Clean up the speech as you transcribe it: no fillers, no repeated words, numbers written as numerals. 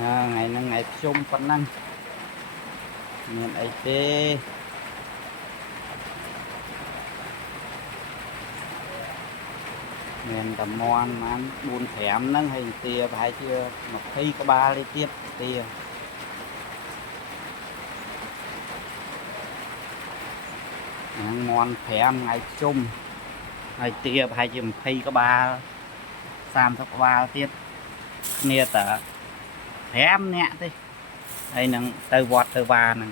ngày năng ngày chung phần năng miền ấy tê miền tầm mòn ăn buôn thèm nâng hay tia phải chưa một khi có ba liên tiếp tia ngon thèm ngày chung ngày tia phải chưa một khi có ba sam có ba tiếp nia tờ thèm nhẹ đi đây nâng từ vọt từ ba nè